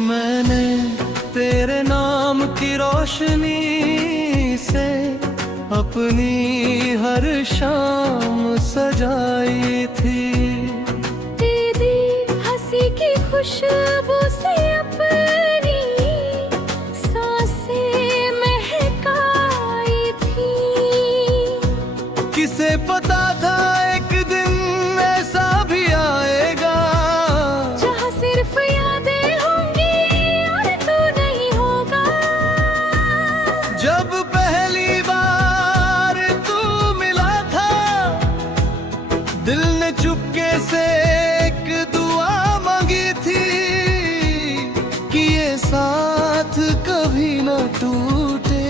मैंने तेरे नाम की रोशनी से अपनी हर शाम सजाई थी। तेरी हंसी की खुशबू से अपनी सांसें महकाई थी। किसे पता था एक दिन ऐसा भी आएगा जहाँ सिर्फ यादें होंगी और तू नहीं होगा। जब पहली बार तू मिला था दिल ने चुपके से एक दुआ मांगी थी कि ये साथ कभी न टूटे,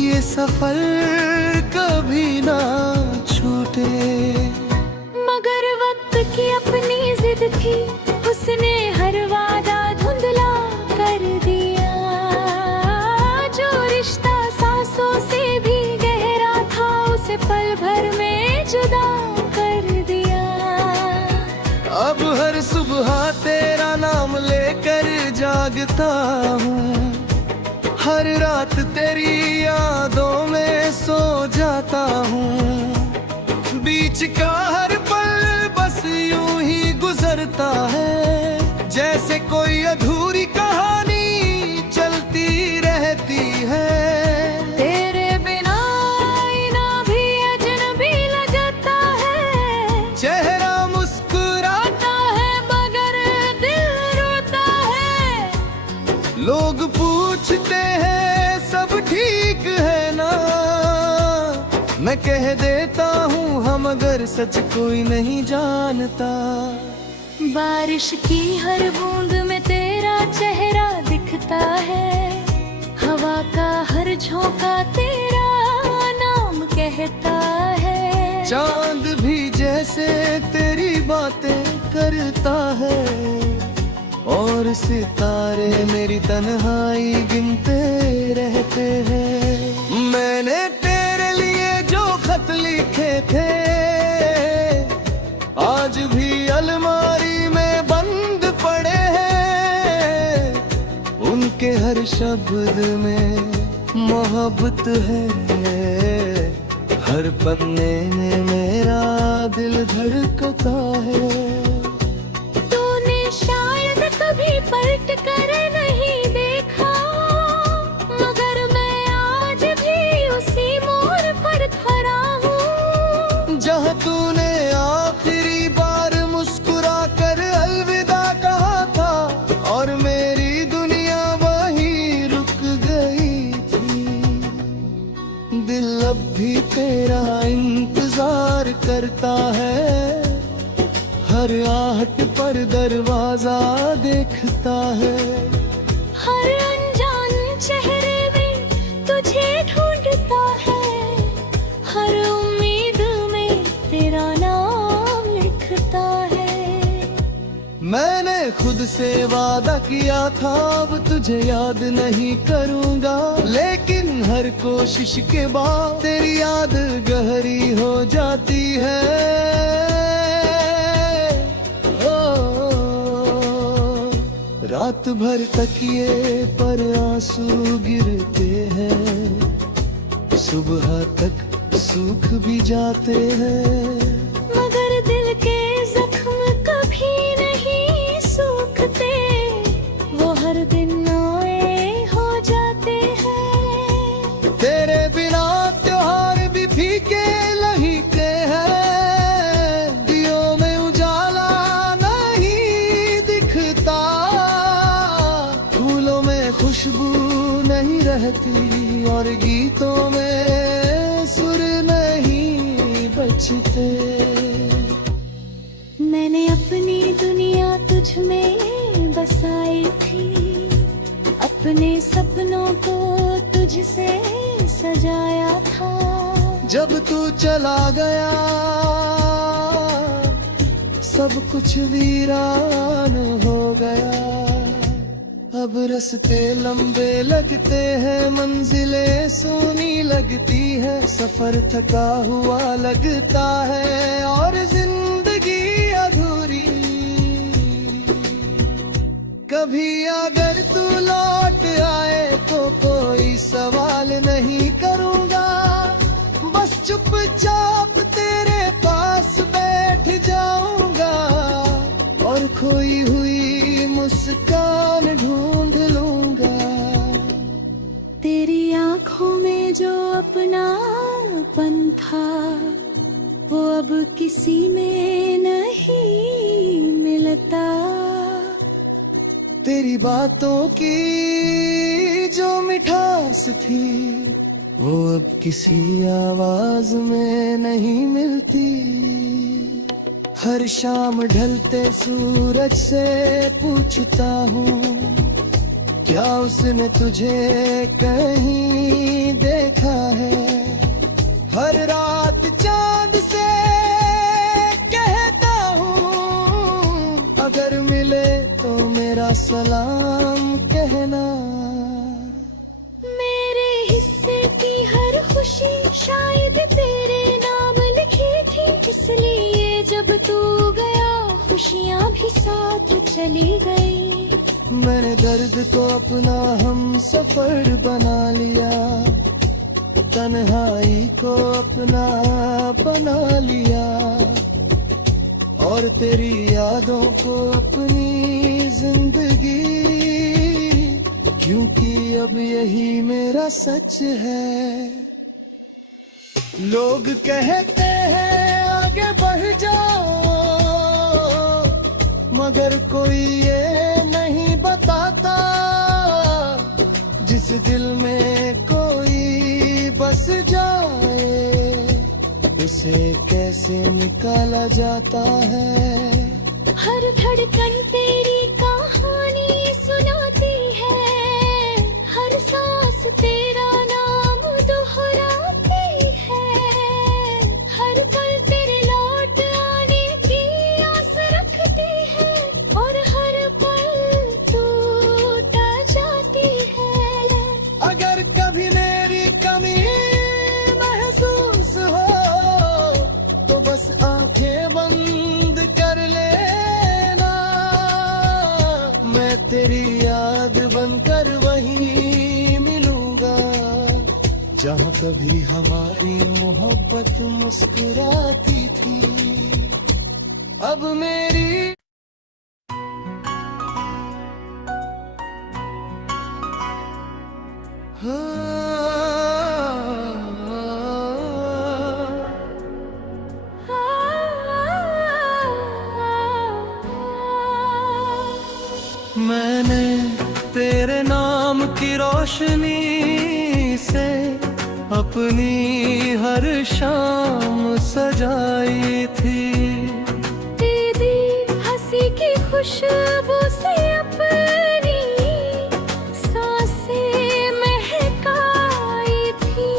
ये सफर कभी ना छूटे। मगर वक्त की अपनी जिद थी, उसने हर वादा धुंधला कर दिया। जो रिश्ता सांसों से भी गहरा था उसे पल भर में जुदा कर दिया। अब हर सुबह तेरा नाम लेकर जागता हूँ, हर रात तेरी यादों में सो जाता हूँ। बीच का हर पल बस यूं ही गुजरता है, जैसे कोई अधूरी कहानी चलती रहती है। तेरे बिना आईना भी अजनबी लगता है। चेहरा मुस्कुराता है मगर दिल रोता है। लोग पूछते हैं सब ठीक है ना, मैं कह देता हूँ हम मगर सच कोई नहीं जानता। बारिश की हर बूंद में तेरा चेहरा दिखता है। हवा का हर झोंका तेरा नाम कहता है। चांद भी जैसे तेरी बातें करता है, और सितारे मेरी तन्हाई गिनते रहते हैं। मैंने तेरे लिए जो खत लिखे थे आज भी अलमारी में बंद पड़े हैं। उनके हर शब्द में मोहब्बत है, हर पन्ने में मेरा दिल धड़कता है। तूने शायद कभी पलट कर नहीं देखा, मगर मैं आज भी उसी मोड़ पर खड़ा हूँ जहाँ तूने आखिरी बार मुस्कुरा कर अलविदा कहा था, और मेरी दुनिया वहीं रुक गई थी। दिल अब भी तेरा इंतजार करता है, हर आहट पर दरवाजा देखता है। हर अनजान चेहरे में तुझे ढूंढता है, हर उम्मीद में तेरा नाम लिखता है। मैंने खुद से वादा किया था अब तुझे याद नहीं करूंगा, लेकिन हर कोशिश के बाद तेरी याद गहरी हो जाती है। रात भर तकिए पर आंसू गिरते हैं, सुबह तक सूख भी जाते हैं। मगर दिल के जख्म कभी नहीं सूखते, वो हर दिन नए हो जाते हैं। तेरे बिना त्योहार भी फीके लगते हैं, दियों में उजाला नहीं दिखता, फूलों में खुशबू नहीं रहती, और गीतों में सुर नहीं बचते। मैंने अपनी दुनिया तुझ में बसाई थी, अपने सपनों को तुझसे सजाया था। जब तू चला गया सब कुछ वीरान हो गया। अब रास्ते लंबे लगते हैं, मंजिलें सोनी लगती है, सफर थका हुआ लगता है और जिंदगी अधूरी। कभी अगर तू लौट आए तो कोई सवाल नहीं करूंगा, बस चुपचाप तेरे पास बैठ जाऊंगा और खोई हुई मुस्कान ढूंढ लूंगा। तेरी आंखों में जो अपनापन था वो अब किसी में नहीं मिलता। तेरी बातों की जो मिठास थी वो अब किसी आवाज में नहीं मिलती। हर शाम ढलते सूरज से पूछता हूँ, क्या उसने तुझे कहीं देखा है। हर रात चांद से कहता हूँ, अगर मिले तो मेरा सलाम कहना। मेरे हिस्से की हर खुशी शायद तेरे नाम लिखी थी, इसलिए जब तू गया खुशियाँ भी साथ चली गई। मैंने दर्द को अपना हम सफर बना लिया, तन्हाई को अपना बना लिया और तेरी यादों को अपनी जिंदगी, क्योंकि अब यही मेरा सच है। लोग कहते हैं आगे बढ़ जाओ, मगर कोई ये नहीं बताता, जिस दिल में कोई बस जाए उसे कैसे निकाला जाता है। हर धड़कन तेरी कहानी सुनाती है, हर सांस तेरा नाम दोहराती है, हर पल तेरे लौट आने की आस रखती है और हर पल टूटा जाती है। अगर कभी मेरी कमी महसूस हो तो बस आंखें बंद कर लेना, मैं तेरी याद बनकर वहीं मिलूंगा जहाँ कभी हमारी मोहब्बत मुस्कुराती थी। अब मेरी मैंने तेरे नाम की रोशनी से अपनी हर शाम सजाई थी। तेरी हंसी की खुशबू से अपनी सांसें महकाई थी।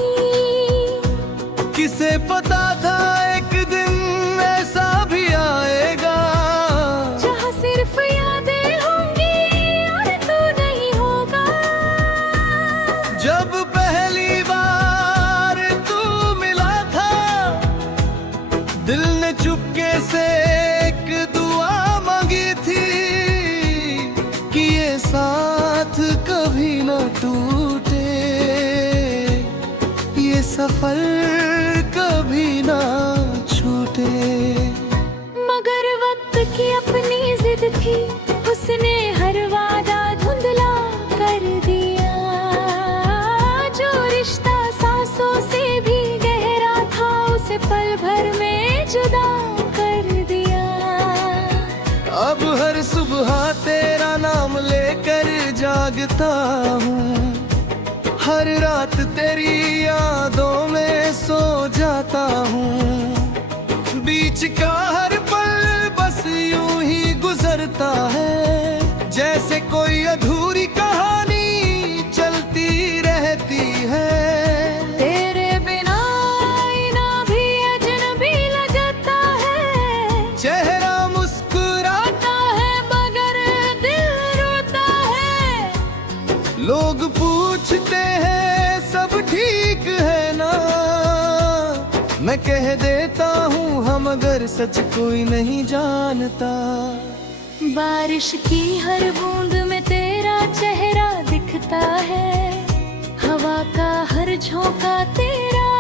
किसे पता था एक दिन ऐसा भी आएगा, जहाँ सिर्फ यादें होंगी और तू नहीं होगा। जब पहली बार तू मिला था, दिल ने चुपके से एक दुआ मांगी थी कि ये साथ कभी न टूटे, ये सफर कभी ना छूटे। मगर वक्त की अपनी जिद थी, उसने हर वादा धुंधला कर दिया। जो रिश्ता सांसों से भी गहरा था उसे पल भर में जुदा कर दिया। अब हर सुबह तेरा नाम लेकर जागता हूँ, हर रात तेरी यादों में सो जाता हूँ। बीच का हर पल बस यूं ही गुजरता है, जैसे कोई अधूरी कहानी चलती रहती है। तेरे बिना आईना भी अजनबी लगता है, चेहरा मुस्कुराता है मगर दिल रोता है। मैं कह देता हूँ हम मगर सच कोई नहीं जानता। बारिश की हर बूंद में तेरा चेहरा दिखता है, हवा का हर झोंका तेरा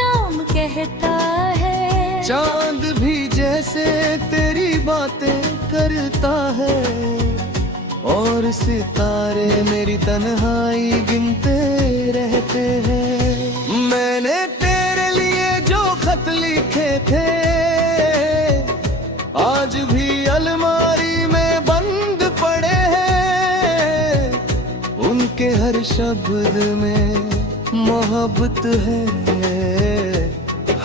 नाम कहता है। चांद भी जैसे तेरी बातें करता है, और सितारे मेरी तन्हाई गिनते रहते हैं। मैंने तेरे लिए जो खत लिखे थे आज भी अलमारी में बंद पड़े हैं। उनके हर शब्द में मोहब्बत है,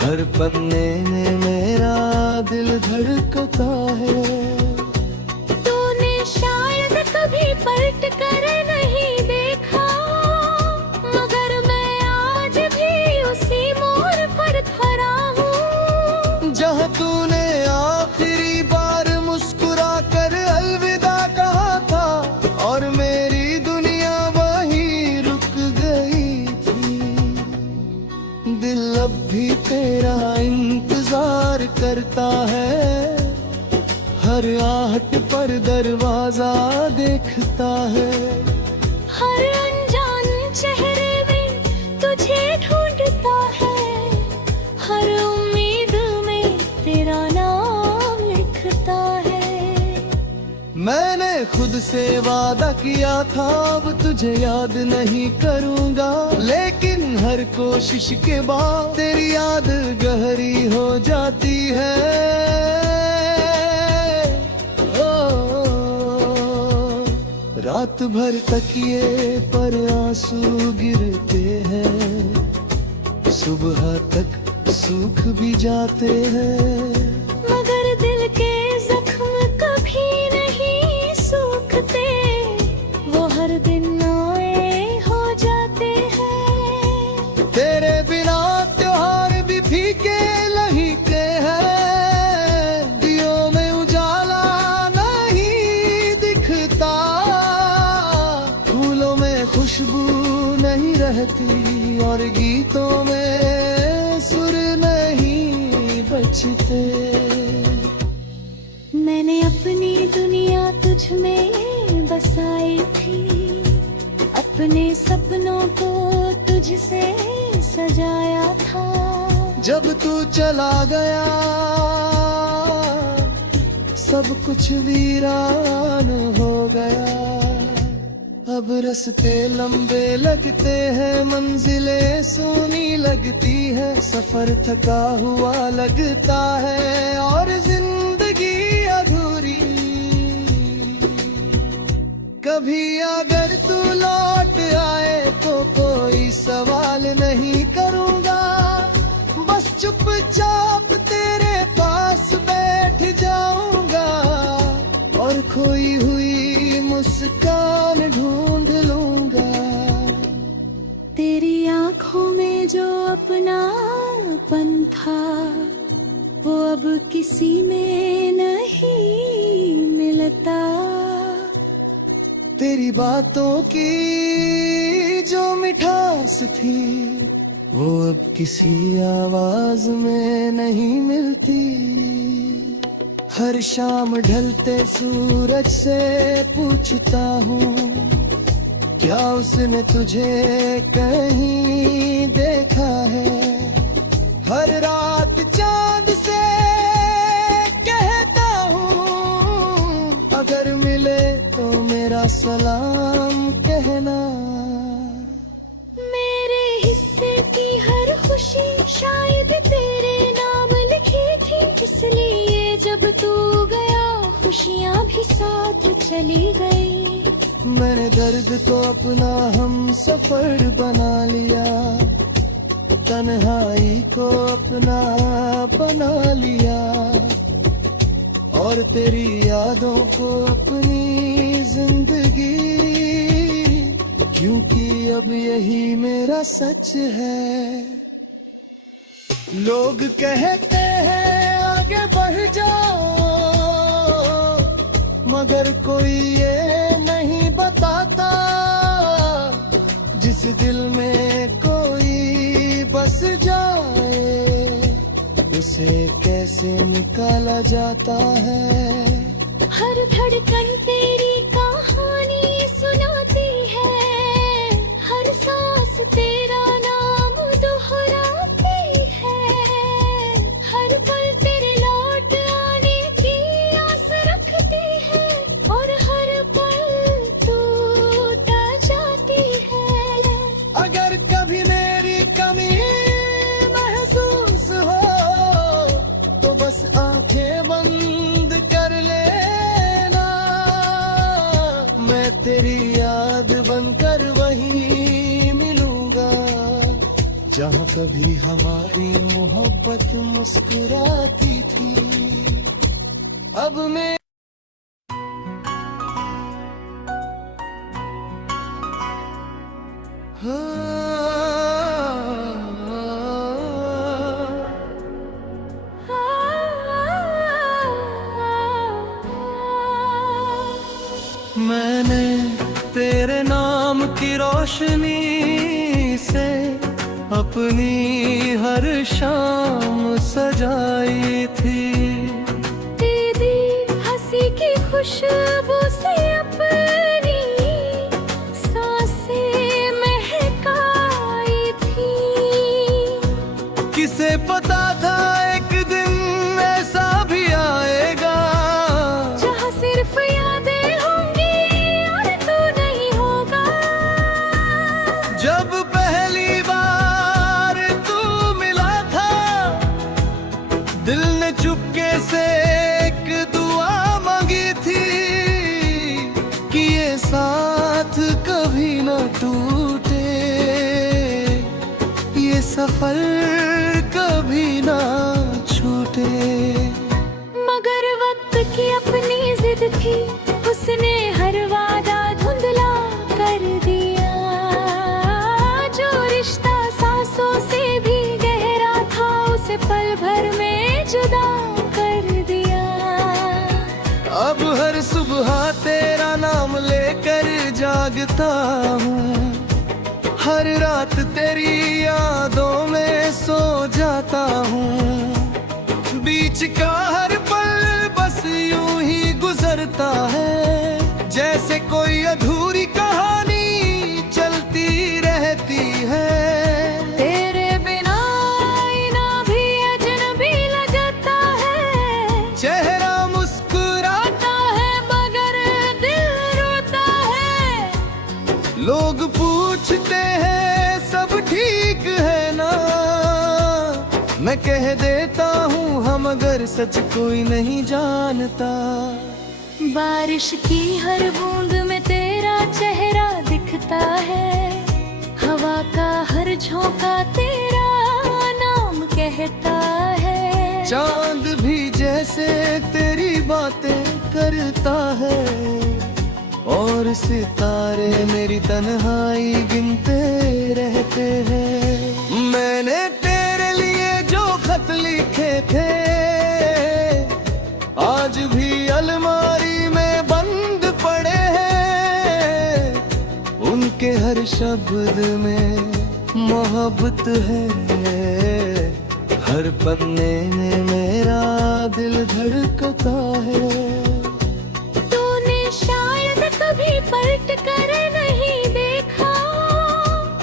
हर पन्ने में मेरा दिल धड़कता है। तूने शायद कभी पलट कर नहीं देखा, मगर मैं आज भी उसी मोड़ पर खड़ा हूँ जहाँ तूने आखिरी बार मुस्कुरा कर अलविदा कहा था, और मेरी दुनिया वहीं रुक गई थी। दिल अब भी तेरा इंतजार करता है, हर आहट पर दरवाजा देखता है। हर अनजान चेहरे में तुझे ढूंढता है, हर उम्मीद में तेरा नाम लिखता है। मैंने खुद से वादा किया था अब तुझे याद नहीं करूंगा, लेकिन हर कोशिश के बाद तेरी याद गहरी हो जाती है। रात भर तकिए पर आंसू गिरते हैं, सुबह तक सूख भी जाते हैं। मगर दिल के जख्म कभी नहीं सूखते, वो हर दिन नए हो जाते हैं। तेरे बिना त्योहार भी फीके लगते हैं, दियों में उजाला नहीं दिखता, फूलों में खुशबू नहीं रहती, और गीतों में सुर नहीं बचते। मैंने अपनी दुनिया तुझ में बसाई थी, अपने सपनों को तुझसे सजाया था। जब तू चला गया सब कुछ वीरान हो गया। अब रास्ते लंबे लगते हैं, मंजिलें सूनी लगती है, सफर थका हुआ लगता है, और जिंदगी अधूरी। कभी अगर तू लौट आए तो कोई सवाल नहीं करूंगा, बस चुपचाप तेरे पास बैठ जाऊंगा, और खोई हुई मुस्कान ढूंढ लूंगा। तेरी आंखों में जो अपनापन था, वो अब किसी में नहीं मिलता। तेरी बातों की जो मिठास थी, वो अब किसी आवाज में नहीं मिलती। हर शाम ढलते सूरज से पूछता हूँ, क्या उसने तुझे कहीं देखा है। हर रात चांद से कहता हूँ, अगर मिले तो मेरा सलाम कहना। मेरे हिस्से की हर खुशी शायद तेरे नाम लिखी थी, इसलिए जब तू गया खुशियाँ भी साथ चली गई। मैंने दर्द को अपना हम सफर बना लिया, तन्हाई को अपना बना लिया, और तेरी यादों को अपनी जिंदगी, क्योंकि अब यही मेरा सच है। लोग कहते हैं आगे बढ़ जाओ, मगर कोई ये नहीं बताता, जिस दिल में कोई बस जाए से कैसे निकाला जाता है। हर धड़कन तेरी कहानी सुनाती है, हर सांस तेरा नाम दोहराती है, हर पल तेरे लौट आने की आस रखती है, और हर पल टूटा जाती है। अगर कभी मेरी कमी महसूस हो तो बस आंखें बंद कर लेना, मैं तेरी याद बनकर वहीं मिलूंगा जहाँ कभी हमारी मोहब्बत मुस्कुराती थी। अब मैं मैंने तेरे नाम की रोशनी से अपनी हर शाम सजाई थी। तेरी हंसी की खुशबू से अपनी सांसें महकाई थी। किसे पता था एक दिन ऐसा भी आएगा जहाँ सिर्फ यादें होंगी और तू नहीं होगा। जब पहली बार तू मिला था दिल ने चुपके से एक दुआ मांगी थी कि ये साथ कभी न टूटे, ये सफर कभी ना छूटे। मगर वक्त की अपनी जिद थी, उसने हर वादा धुंधला कर दिया। जो रिश्ता सांसों से भी गहरा था उसे पल भर में जुदा कर दिया। अब हर सुबह तेरा नाम लेकर जागता हूँ, हर रात तेरी यादों में सो जाता हूँ। बीच का हर पल बस यूं ही गुजरता है, जैसे कोई अधूरी कहानी चलती रहती है। तेरे बिना आईना भी अजनबी लगता है, चेहरा मुस्कुराता है मगर दिल रोता है। लोग पूछते हैं सब ठीक है ना, मैं कह देता हूँ हम मगर सच कोई नहीं जानता। बारिश की हर बूंद में तेरा चेहरा दिखता है, हवा का हर झोंका तेरा नाम कहता है। चांद भी जैसे तेरी बातें करता है, और सितारे मेरी तन्हाई गिनते रहते हैं। मैंने तेरे लिए जो खत लिखे थे आज भी अलमारी में बंद पड़े हैं, उनके हर शब्द में मोहब्बत है, हर पन्ने में मेरा दिल धड़कता है। तूने शायद कभी पलट कर नहीं देखा,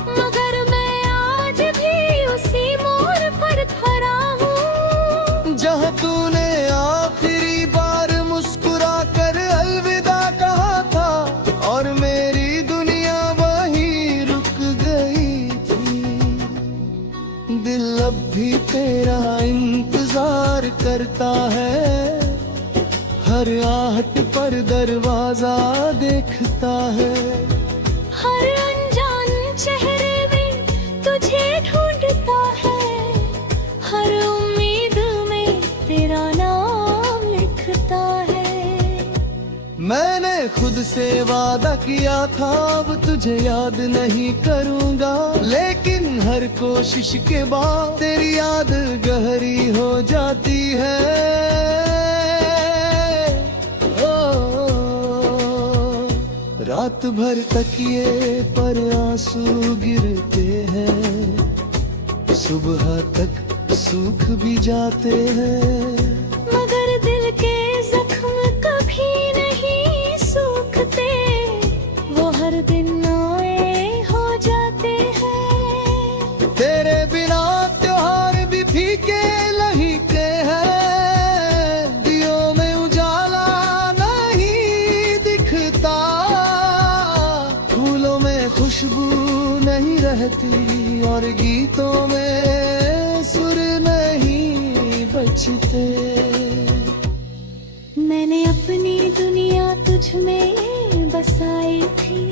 मगर मैं आज भी उसी मोड़ पर खड़ा हूँ जहाँ तूने आखिरी बार मुस्कुरा कर अलविदा कहा था, और मेरी दुनिया वहीं रुक गई थी। दिल अब भी तेरा इंतजार करता है, हर आहट पर दरवाजा देखता है। हर अनजान चेहरे में तुझे ढूंढता है, हर उम्मीद में तेरा नाम लिखता है। मैंने खुद से वादा किया था अब तुझे याद नहीं करूंगा, लेकिन हर कोशिश के बाद तेरी याद गहरी हो जाती है। रात भर तकिए पर आंसू गिरते हैं, सुबह तक सूख भी जाते हैं, मगर दिल के जख्म कभी नहीं सूखते, वो हर दिन नए हो जाते हैं। तेरे बिना त्योहार भी फीके लहीके हैं, दियों में उजाला नहीं दिखता, फूलों में खुशबू नहीं रहती और गीतों में सुर नहीं बजते। मैंने अपनी दुनिया तुझ में बसाई थी,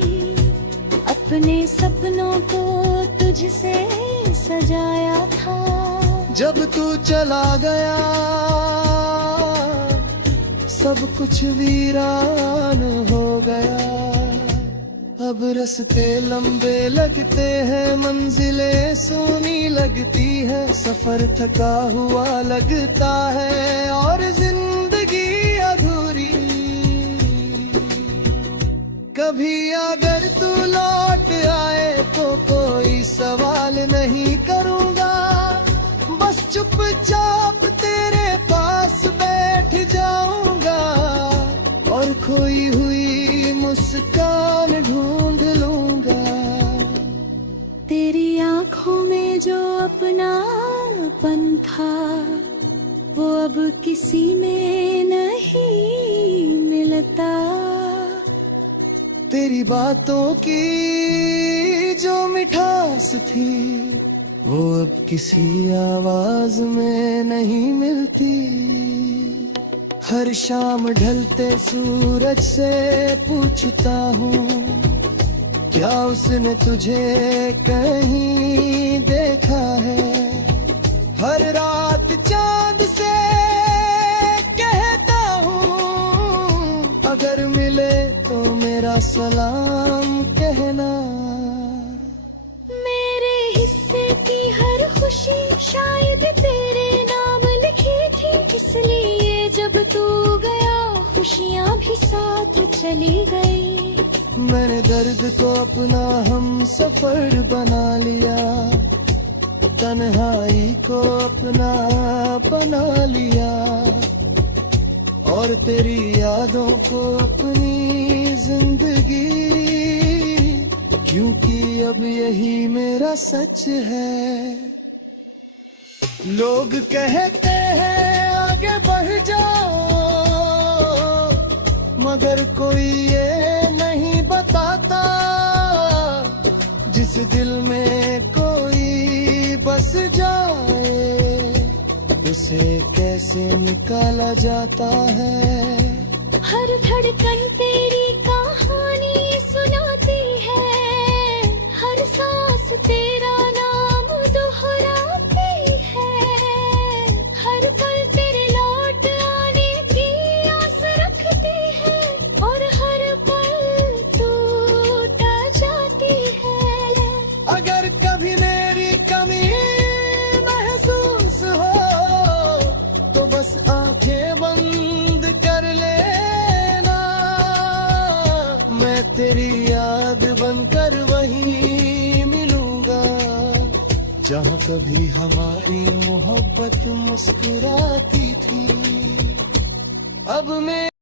अपने सपनों को तुझसे सजाया था। जब तू चला गया सब कुछ वीरान हो गया, अब रास्ते लंबे लगते हैं, मंजिलें सोनी लगती है, सफर थका हुआ लगता है और जिंदगी अधूरी। कभी अगर तू लौट आए तो कोई सवाल नहीं करूंगा, बस चुपचाप तेरे पास बैठ जाऊंगा और खोई हुई मुस्कान ढूंढ लूंगा। तेरी आंखों में जो अपनापन था, वो अब किसी में नहीं मिलता। तेरी बातों की जो मिठास थी, वो अब किसी आवाज में नहीं मिलती। हर शाम ढलते सूरज से पूछता हूँ, क्या उसने तुझे कहीं देखा है। हर रात चांद से कहता हूँ, अगर मिले तो मेरा सलाम कहना। मेरे हिस्से की हर खुशी शायद तेरे नाम लिखी थी, इसलिए जब तू गया खुशियाँ भी साथ चली गई। मैंने दर्द को अपना हम सफर बना लिया, तन्हाई को अपना बना लिया और तेरी यादों को अपनी जिंदगी, क्योंकि अब यही मेरा सच है। लोग कहते हैं आगे बढ़ जाओ, मगर कोई ये नहीं बताता, जिस दिल में कोई बस जाए उसे कैसे निकाला जाता है। हर धड़कन तेरी कहानी सुनाती है, हर सांस तेरा नाम दोहराती है, हर पल तेरे लौट आने की आस रखती है और हर पल टूटा जाती है। अगर कभी मेरी कमी महसूस हो तो बस आंखें बंद कर लेना, मैं तेरी याद बनकर वहीं मिलूंगा जहाँ कभी हमारी मोहब्बत मुस्कुराती थी। अब मैं